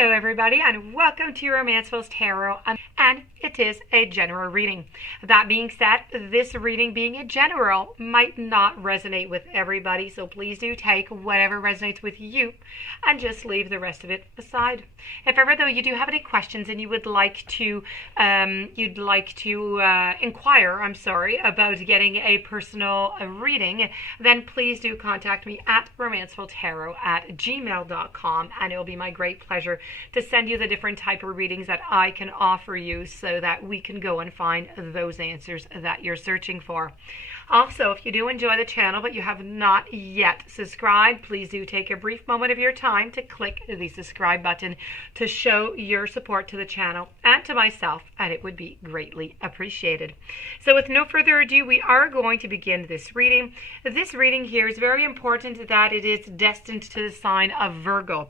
Hello everybody and welcome to Romanceful's Tarot, and it is a general reading. That being said, this reading being a general might not resonate with everybody, so please do take whatever resonates with you and just leave the rest of it aside. If ever though you do have any questions and you would like to inquire about getting a personal reading, then please do contact me at romancefultarot@gmail.com, and it will be my great pleasure to send you the different type of readings that I can offer you so that we can go and find those answers that you're searching for. Also, if you do enjoy the channel but you have not yet subscribed, please do take a brief moment of your time to click the subscribe button to show your support to the channel and to myself, and it would be greatly appreciated. So with no further ado, we are going to begin this reading. This reading here is very important that it is destined to the sign of Virgo.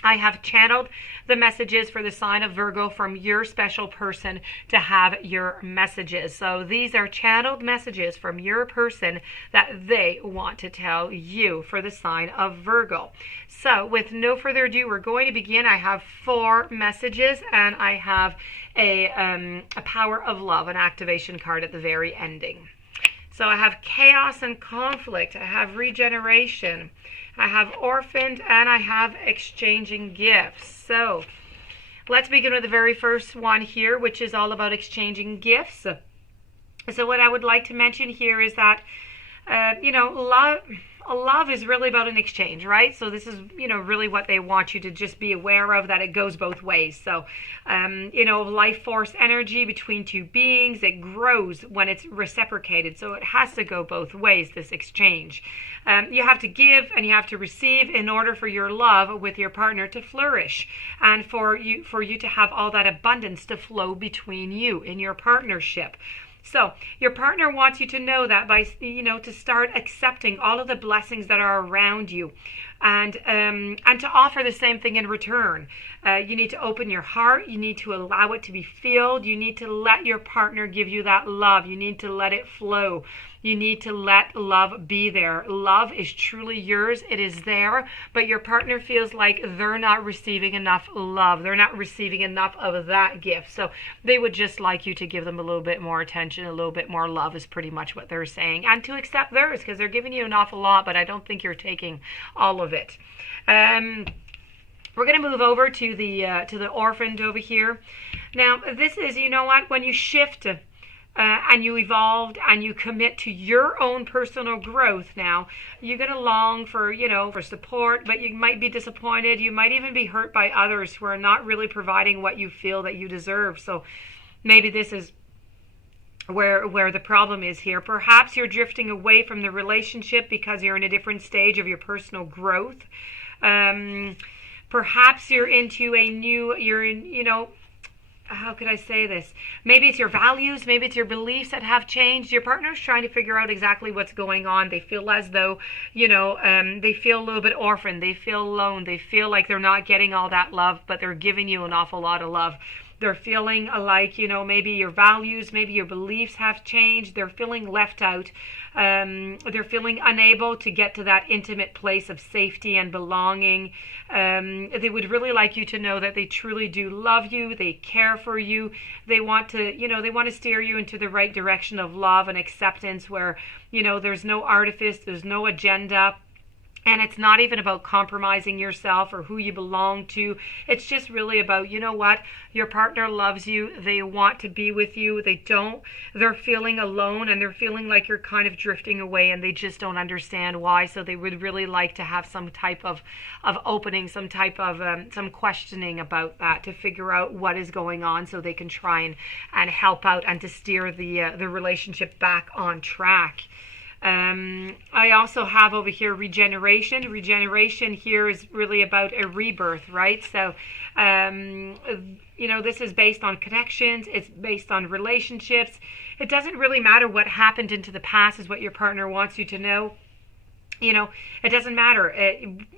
I have channeled the messages for the sign of Virgo from your special person to have your messages. So these are channeled messages from your person that they want to tell you for the sign of Virgo. So with no further ado, we're going to begin. I have 4 messages and I have a power of love, an activation card at the very ending. So I have chaos and conflict. I have regeneration. I have orphaned, and I have exchanging gifts. So let's begin with the very first one here, which is all about exchanging gifts. So what I would like to mention here is that, love is really about an exchange, right? So this is, really what they want you to just be aware of, that it goes both ways. So, life force energy between two beings, it grows when it's reciprocated. So it has to go both ways, this exchange. You have to give and you have to receive in order for your love with your partner to flourish, and for you to have all that abundance to flow between you in your partnership. So your partner wants you to know that by, to start accepting all of the blessings that are around you, and to offer the same thing in return. You need to open your heart. You need to allow it to be filled. You need to let your partner give you that love. You need to let it flow. You need to let love be there. Love is truly yours. It is there, but your partner feels like they're not receiving enough love. They're not receiving enough of that gift. So they would just like you to give them a little bit more attention, a little bit more love is pretty much what they're saying. And to accept theirs, because they're giving you an awful lot, but I don't think you're taking all of it. We're going to move over to the orphaned over here. Now, this is, when you shift and you evolved and you commit to your own personal growth, now you're going to long for support, but you might be disappointed. You might even be hurt by others who are not really providing what you feel that you deserve. So maybe this is where the problem is here. Perhaps you're drifting away from the relationship because you're in a different stage of your personal growth. Perhaps you're into how could I say this? Maybe it's your values, maybe it's your beliefs that have changed. Your partner's trying to figure out exactly what's going on. They feel as though, they feel a little bit orphaned. They feel alone. They feel like they're not getting all that love, but they're giving you an awful lot of love. They're feeling like, maybe your values, maybe your beliefs have changed. They're feeling left out. They're feeling unable to get to that intimate place of safety and belonging. They would really like you to know that they truly do love you. They care for you. They want to steer you into the right direction of love and acceptance where, there's no artifice, there's no agenda. And it's not even about compromising yourself or who you belong to. It's just really about, your partner loves you. They want to be with you. They're feeling alone, and they're feeling like you're kind of drifting away, and they just don't understand why. So they would really like to have some type of opening, some type of some questioning about that to figure out what is going on so they can try and help out and to steer the relationship back on track. I also have over here regeneration. Regeneration here is really about a rebirth, right? So, this is based on connections. It's based on relationships. It doesn't really matter what happened into the past is what your partner wants you to know. It doesn't matter.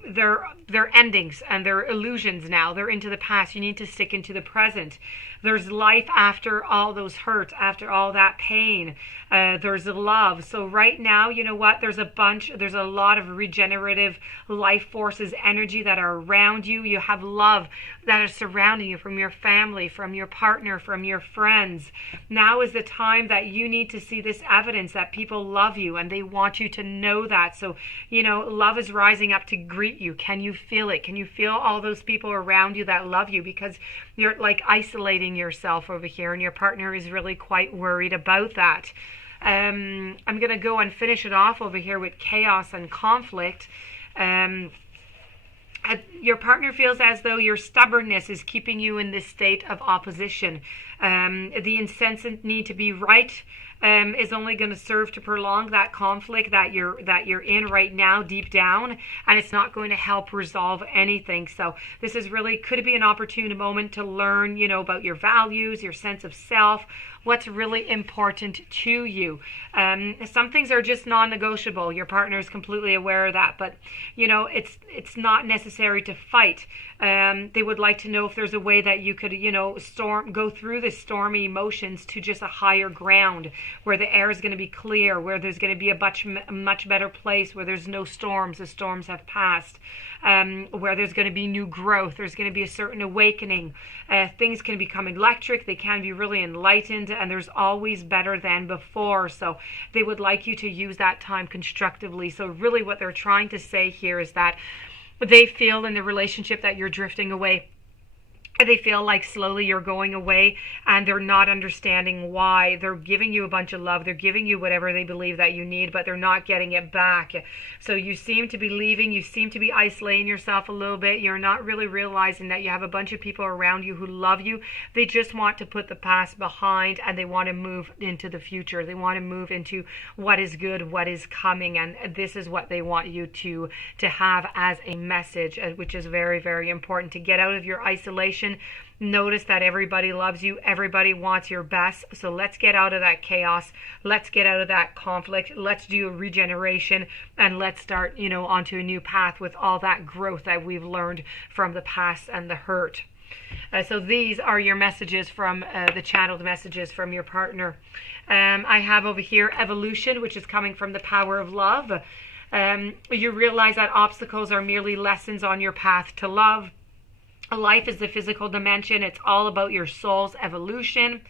They're endings and they're illusions now. They're into the past. You need to stick into the present. There's life after all those hurts, after all that pain. There's love. So right now, you know what? There's a lot of regenerative life forces, energy that are around you. You have love that is surrounding you from your family, from your partner, from your friends. Now is the time that you need to see this evidence that people love you and they want you to know that. So, love is rising up to greet you. Can you feel it? Can you feel all those people around you that love you? Because you're like isolating yourself over here and your partner is really quite worried about that. I'm going to go and finish it off over here with chaos and conflict. Your partner feels as though your stubbornness is keeping you in this state of opposition. The incessant need to be right is only going to serve to prolong that conflict that you're in right now deep down, and it's not going to help resolve anything. So this is really could be an opportune moment to learn, about your values, your sense of self, what's really important to you. Some things are just non-negotiable. Your partner is completely aware of that, but it's not necessary to fight. They would like to know if there's a way that you could, go through the stormy emotions to just a higher ground where the air is going to be clear, where there's going to be a much better place, where there's no storms, the storms have passed, where there's going to be new growth, there's going to be a certain awakening. Things can become electric, they can be really enlightened, and there's always better than before. So they would like you to use that time constructively. So really what they're trying to say here is that they feel in the relationship that you're drifting away. They feel like slowly you're going away and they're not understanding why. They're giving you a bunch of love. They're giving you whatever they believe that you need, but they're not getting it back. So you seem to be leaving. You seem to be isolating yourself a little bit. You're not really realizing that you have a bunch of people around you who love you. They just want to put the past behind and they want to move into the future. They want to move into what is good, what is coming. And this is what they want you to have as a message, which is very, very important, to get out of your isolation. Notice that everybody loves you. Everybody wants your best. So let's get out of that chaos. Let's get out of that conflict. Let's do a regeneration and let's start, onto a new path with all that growth that we've learned from the past and the hurt. So these are your messages from the channeled messages from your partner. I have over here evolution, which is coming from the power of love. You realize that obstacles are merely lessons on your path to love. Life is the physical dimension. It's all about your soul's evolution.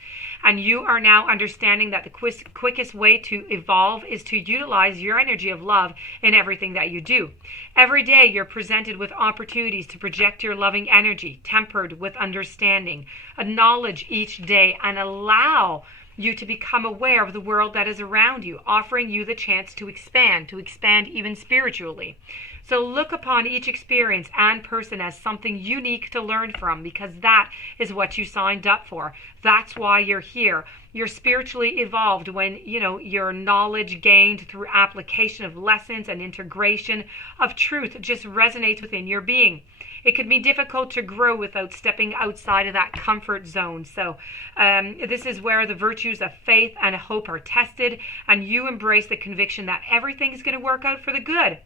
And you are now understanding that the quickest way to evolve is to utilize your energy of love in everything that you do. Every day you're presented with opportunities to project your loving energy, tempered with understanding. Acknowledge each day and allow you to become aware of the world that is around you, offering you the chance to expand even spiritually. So look upon each experience and person as something unique to learn from, because that is what you signed up for. That's why you're here. You're spiritually evolved when, your knowledge gained through application of lessons and integration of truth just resonates within your being. It can be difficult to grow without stepping outside of that comfort zone. So this is where the virtues of faith and hope are tested, and you embrace the conviction that everything is going to work out for the good.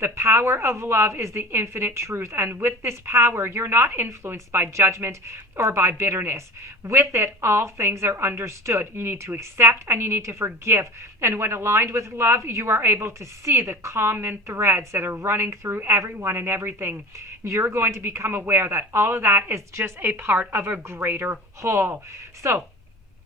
The power of love is the infinite truth, and with this power, you're not influenced by judgment or by bitterness. With it, all things are understood. You need to accept and you need to forgive. And when aligned with love, you are able to see the common threads that are running through everyone and everything. You're going to become aware that all of that is just a part of a greater whole. So,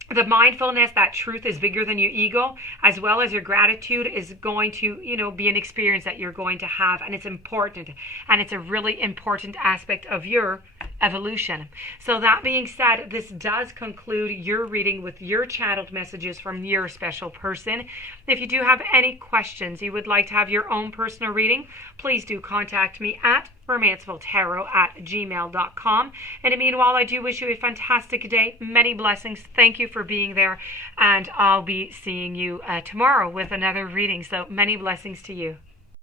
the mindfulness that truth is bigger than your ego, as well as your gratitude, is going to, be an experience that you're going to have. And it's important. And it's a really important aspect of your evolution. So that being said, this does conclude your reading with your channeled messages from your special person. If you do have any questions, you would like to have your own personal reading, please do contact me at romancefultarot@gmail.com. And meanwhile, I do wish you a fantastic day. Many blessings. Thank you for being there. And I'll be seeing you tomorrow with another reading. So many blessings to you.